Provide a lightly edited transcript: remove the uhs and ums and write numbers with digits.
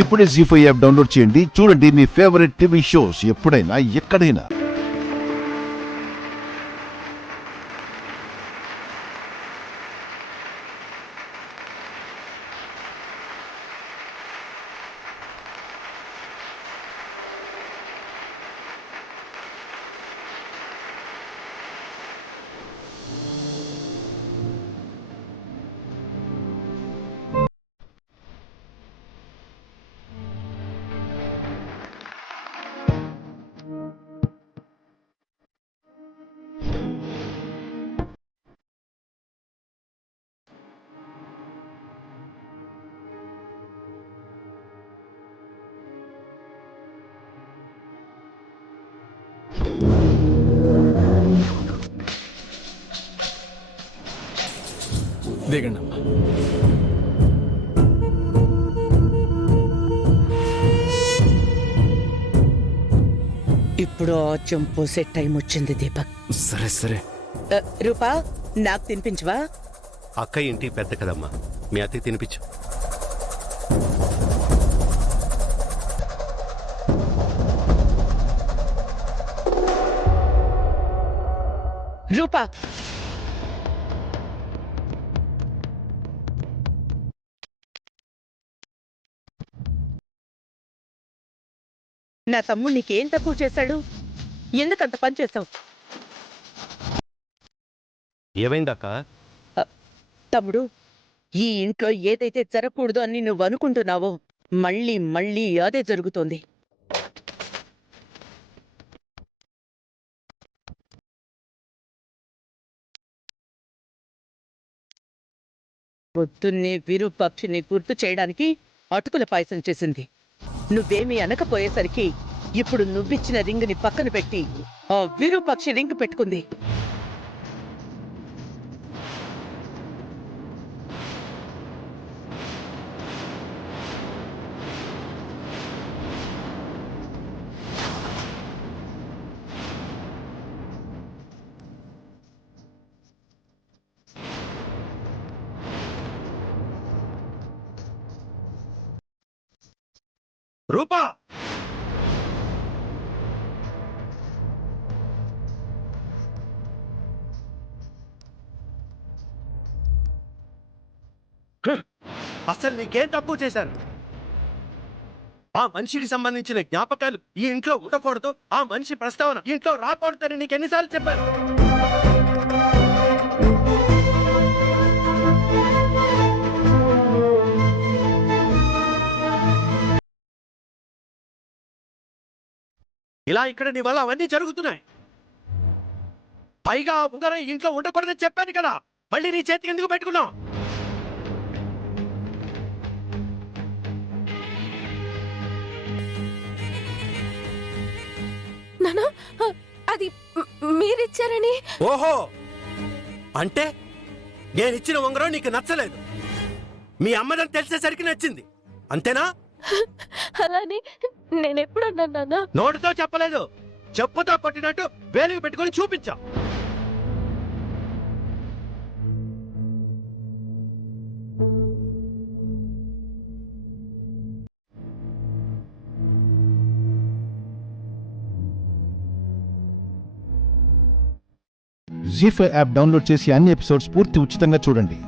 ఇప్పుడే జీ5 app download చేయండి. చూడండి మీ ఫేవరెట్ టీవీ షోస్ ఎప్పుడైనా ఎక్కడైనా. దిగండి అమ్మా. ఇప్పుడు ఆజ్యం పోసే టైం వచ్చింది దీపక్. సరే సరే. రూపా, నాకు తినిపించవా? అక్క ఇంటి పెద్ద కదమ్మా, మీ అత్తకి తినిపించు. రూపా, నా తమ్ముడు నీకేం తక్కువ చేశాడు? ఎందుకంత పని చేశావు? ఏమైందక్క? తమ్ముడు, ఈ ఇంట్లో ఏదైతే జరగకూడదు అని నువ్వు అనుకుంటున్నావో మళ్ళీ మళ్ళీ అదే జరుగుతోంది. పొద్దున్నే విరూపాక్షిని గుర్తు చేయడానికి అటుకుల పాయసం చేసింది. నువ్వేమీ అనకపోయేసరికి ఇప్పుడు నువ్విచ్చిన రింగుని పక్కన పెట్టి ఆ విరూపాక్షి రింగ్ పెట్టుకుంది. రూపా! అసలు నీకేం తక్కువ చేశాను? ఆ మనిషికి సంబంధించిన జ్ఞాపకాలు ఈ ఇంట్లో ఉండకూడదు, ఆ మనిషి ప్రస్తావన ఈ ఇంట్లో రాకూడదని నీకు ఎన్నిసార్లు చెప్పాను? ఇలా ఇక్కడ నీ వల్ల అవన్నీ జరుగుతున్నాయి. పైగా ఆ ఉంగరం ఇంట్లో ఉండకూడదని చెప్పాను కదా, మళ్ళీ నీ చేతికి ఎందుకు పెట్టుకున్నావు? నానా, అది మీరిచ్చారని. ఓహో, అంటే నేనిచ్చిన ఉంగరం నీకు నచ్చలేదు, మీ అమ్మదని తెలిసేసరికి నచ్చింది, అంతేనా? అలాని నేనెప్పుడన్నా నాన్నా? నోటితో చెప్పలేదు, చెప్పుతో కొట్టినట్టు వేలికి పెట్టుకొని చూపించా. జీ5 యాప్ డౌన్లోడ్ చేసి అన్ని ఎపిసోడ్స్ పూర్తి ఉచితంగా చూడండి.